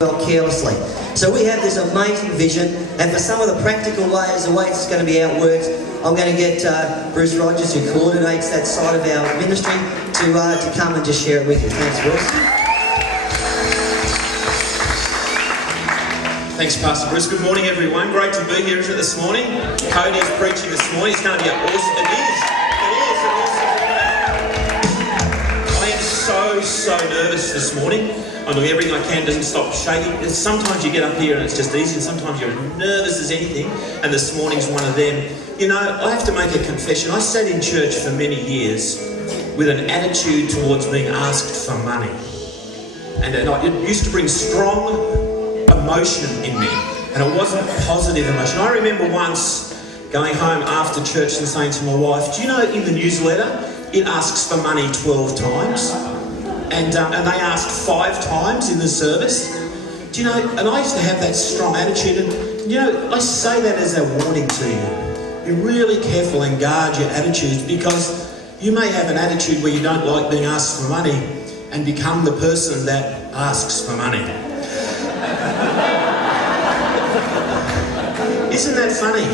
well carelessly. So we have this amazing vision, and for some of the practical ways, the way it's going to be outworked, I'm going to get Bruce Rogers, who coordinates that side of our ministry, to come and just share it with you. Thanks, Bruce. Thanks, Pastor Bruce. Good morning, everyone. Great to be here this morning. Cody is preaching this morning. It's going to be an awesome. It is an awesome. I am so nervous this morning. I'm doing everything I can to stop shaking. Sometimes you get up here and it's just easy, and sometimes you're nervous as anything, and this morning's one of them. You know, I have to make a confession. I sat in church for many years with an attitude towards being asked for money. And it used to bring strong emotion in me, and it wasn't positive emotion. I remember once going home after church and saying to my wife, do you know in the newsletter it asks for money 12 times? And they asked 5 times in the service. Do you know, and I used to have that strong attitude, and you know, I say that as a warning to you. Be really careful and guard your attitudes, because you may have an attitude where you don't like being asked for money and become the person that asks for money. Isn't that funny?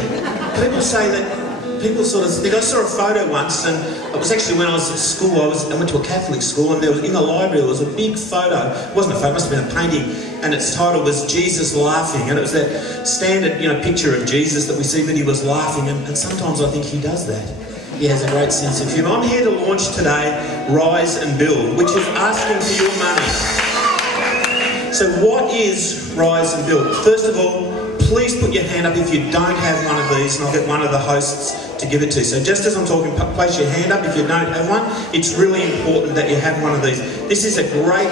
People say that, people sort of think, I saw a photo once, and it was actually when I was at school. I went to a Catholic school, and there was, in the library, there was a big photo. It wasn't a photo, it must have been a painting, and its title was Jesus Laughing, and it was that standard, you know, picture of Jesus that we see that he was laughing, and sometimes I think he does that. He has a great sense of humour. I'm here to launch today Rise and Build, which is asking for your money. So what is Rise and Build? First of all, please put your hand up if you don't have one of these, and I'll get one of the hosts to give it to you. So just as I'm talking, place your hand up if you don't have one. It's really important that you have one of these. This is a great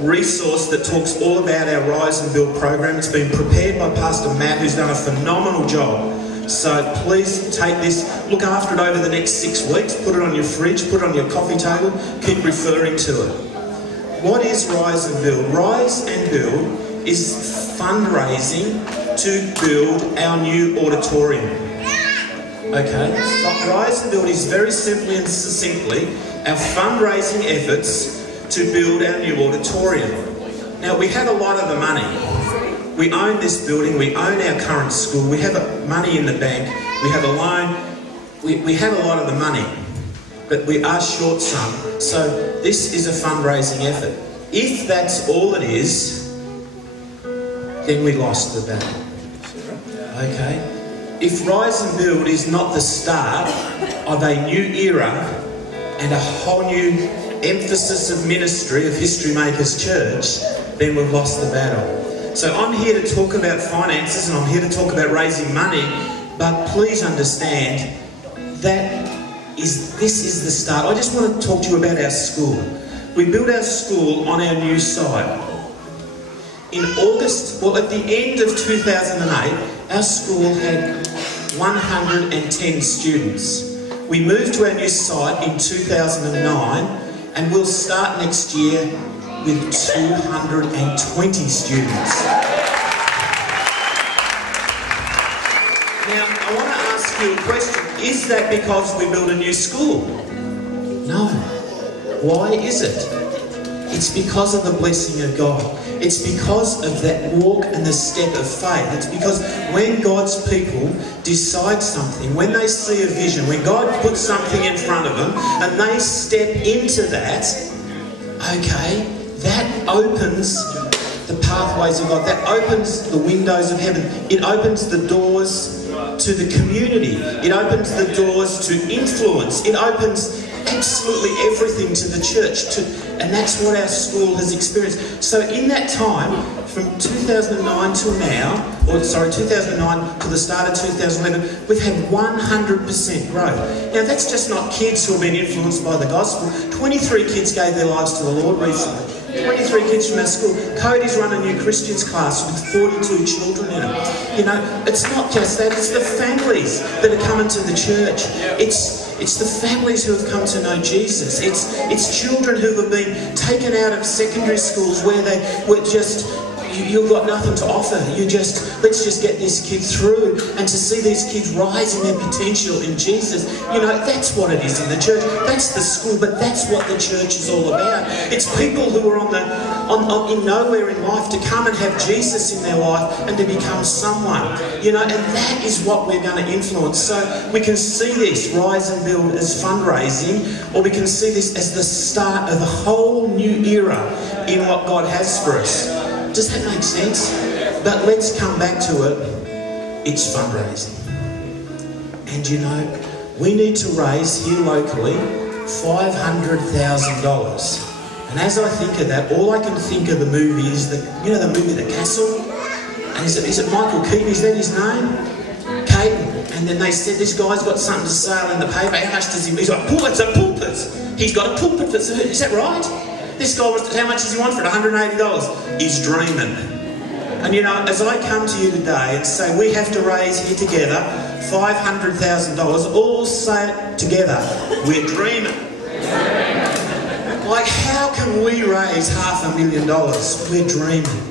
resource that talks all about our Rise and Build program. It's been prepared by Pastor Matt, who's done a phenomenal job. So please take this, look after it over the next 6 weeks, put it on your fridge, put it on your coffee table, keep referring to it. What is Rise and Build? Rise and Build is fundraising to build our new auditorium. Okay? Rise and Build is very simply and succinctly our fundraising efforts to build our new auditorium. Now, we have a lot of the money. We own this building, we own our current school, we have money in the bank, we have a loan, we have a lot of the money, but we are short some. So this is a fundraising effort. If that's all it is, then we lost the battle. Okay? If Rise and Build is not the start of a new era and a whole new emphasis of ministry of History Makers Church, then we've lost the battle. So I'm here to talk about finances, and I'm here to talk about raising money, but please understand that this is the start. I just want to talk to you about our school. We built our school on our new site. In August, well, at the end of 2008, our school had 110 students. We moved to our new site in 2009, and we'll start next year with 220 students. Now, I want to ask you a question. Is that because we built a new school? No. Why is it? It's because of the blessing of God. It's because of that walk and the step of faith. It's because when God's people decide something, when they see a vision, when God puts something in front of them and they step into that, okay, that opens the pathways of God. That opens the windows of heaven. It opens the doors to the community. It opens the doors to influence. It opens absolutely everything to the church, and that's what our school has experienced. So in that time, from 2009 till now, 2009 to the start of 2011, we've had 100% growth. Now that's just not kids who have been influenced by the gospel. 23 kids gave their lives to the Lord recently. 23 kids from our school. Cody's run a new Christians class with 42 children in it. You know, it's not just that, it's the families that are coming to the church. It's the families who have come to know Jesus. It's children who have been taken out of secondary schools where they were just, you've got nothing to offer. Let's just get this kid through, and to see these kids rise in their potential in Jesus. You know, that's what it is in the church. That's the school, but that's what the church is all about. It's people who are in nowhere in life to come and have Jesus in their life and to become someone. You know, and that is what we're going to influence. So we can see this Rise and Build as fundraising, or we can see this as the start of a whole new era in what God has for us. Does that make sense? But let's come back to it. It's fundraising. And you know, we need to raise here locally $500,000. And as I think of that, all I can think of the movie is the movie The Castle? And is it Michael Keaton? Is that his name? Caton. And then they said, this guy's got something to sell in the paper. How much does he... He's like, it's a pulpit. He's got a pulpit. Is that right? This guy wants... How much does he want for it? $180. He's dreaming. And you know, as I come to you today and say, we have to raise here together $500,000, all say it together. We're dreaming. Like, how can we raise $500,000? We're dreaming.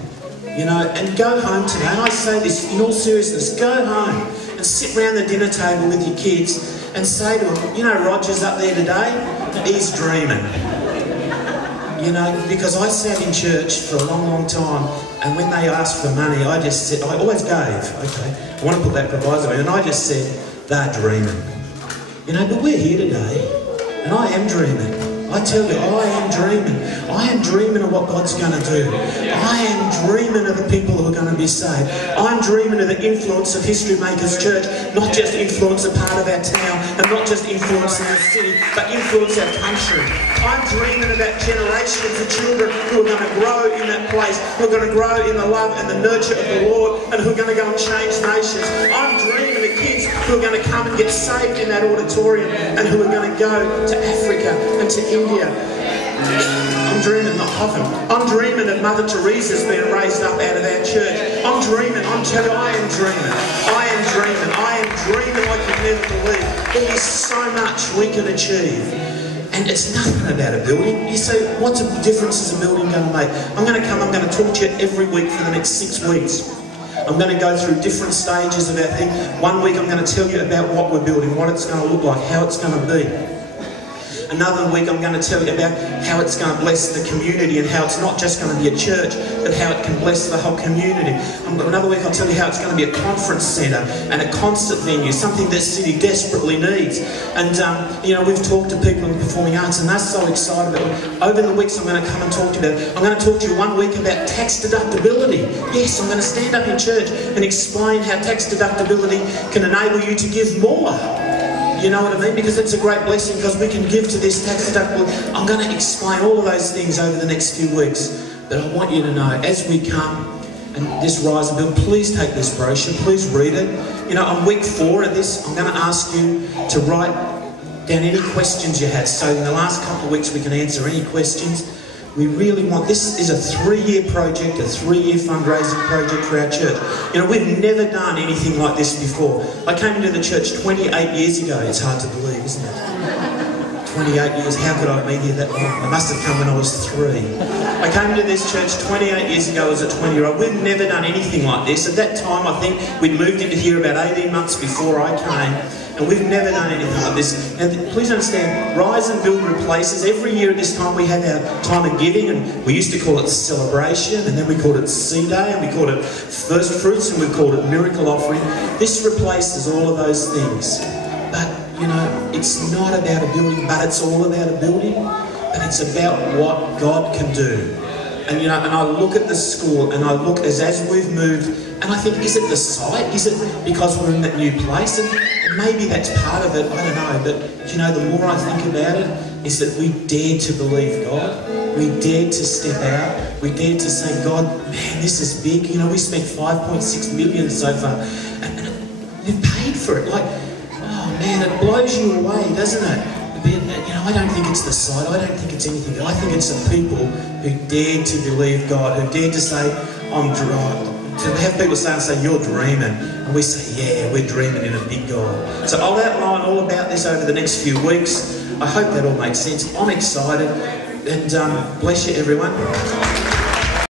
You know, and go home today, and I say this in all seriousness, go home and sit around the dinner table with your kids and say to them, you know, Roger's up there today, he's dreaming. You know, because I sat in church for a long, long time, and when they asked for money, I just said, I always gave, okay, I want to put that proviso in, and I just said, they're dreaming. You know, but we're here today, and I am dreaming. I tell you, I am dreaming. I am dreaming of what God's going to do. I am dreaming of the people who are going to be saved. I'm dreaming of the influence of History Makers Church, not just influence a part of our town, and not just influence our city, but influence our country. I'm dreaming of that generation of children who are going to grow in that place, who are going to grow in the love and the nurture of the Lord, and who are going to go and change nations. I'm dreaming of kids who are going to come and get saved in that auditorium, and who are going to go to Africa and to India. I'm dreaming not of them. I'm dreaming of Mother Teresa's being raised up out of our church. I'm dreaming, I'm telling you, I am dreaming. I am dreaming. I am dreaming like you'd never believe. There is so much we can achieve. And it's nothing about a building. You say, what difference is a building going to make? I'm going to talk to you every week for the next 6 weeks. I'm going to go through different stages of our thing. 1 week I'm going to tell you about what we're building, what it's going to look like, how it's going to be. Another week I'm going to tell you about how it's going to bless the community, and how it's not just going to be a church, but how it can bless the whole community. Another week I'll tell you how it's going to be a conference centre and a concert venue, something this city desperately needs. And you know, we've talked to people in the performing arts, and they're so excited about it. Over the weeks I'm going to come and talk to you about it. I'm going to talk to you 1 week about tax deductibility. Yes, I'm going to stand up in church and explain how tax deductibility can enable you to give more. You know what I mean? Because it's a great blessing, because we can give to this tax deductible. I'm going to explain all of those things over the next few weeks. But I want you to know, as we come and this Rise and Build, please take this brochure, please read it. You know, on week 4 of this, I'm going to ask you to write down any questions you had. So in the last couple of weeks we can answer any questions. We really want, this is a 3-year project, a 3-year fundraising project for our church. You know, we've never done anything like this before. I came into the church 28 years ago. It's hard to believe, isn't it? 28 years, how could I have been here that long? I must have come when I was 3. I came into this church 28 years ago as a 20-year-old. We've never done anything like this. At that time, I think we'd moved into here about 18 months before I came. And we've never done anything like this. And please understand, Rise and Build replaces, every year at this time we have our time of giving, and we used to call it celebration, and then we called it Seed Day, and we called it First Fruits, and we called it Miracle Offering. This replaces all of those things. But, you know, it's not about a building, but it's all about a building. But it's about what God can do. And, you know, and I look at the school, and I look as we've moved, and I think, is it the site? Is it because we're in that new place? And maybe that's part of it, I don't know. But, you know, the more I think about it, is that we dare to believe God. We dared to step out. We dared to say, God, man, this is big. You know, we spent $5.6 million so far. And we've paid for it. Like, oh, man, it blows you away, doesn't it? You know, I don't think it's the site. I don't think it's anything. I think it's the people who dared to believe God, who dared to say, I'm dry. To have people say, you're dreaming, and we say, yeah, we're dreaming in a big God. So I'll outline all about this over the next few weeks. I hope that all makes sense. I'm excited, and bless you, everyone.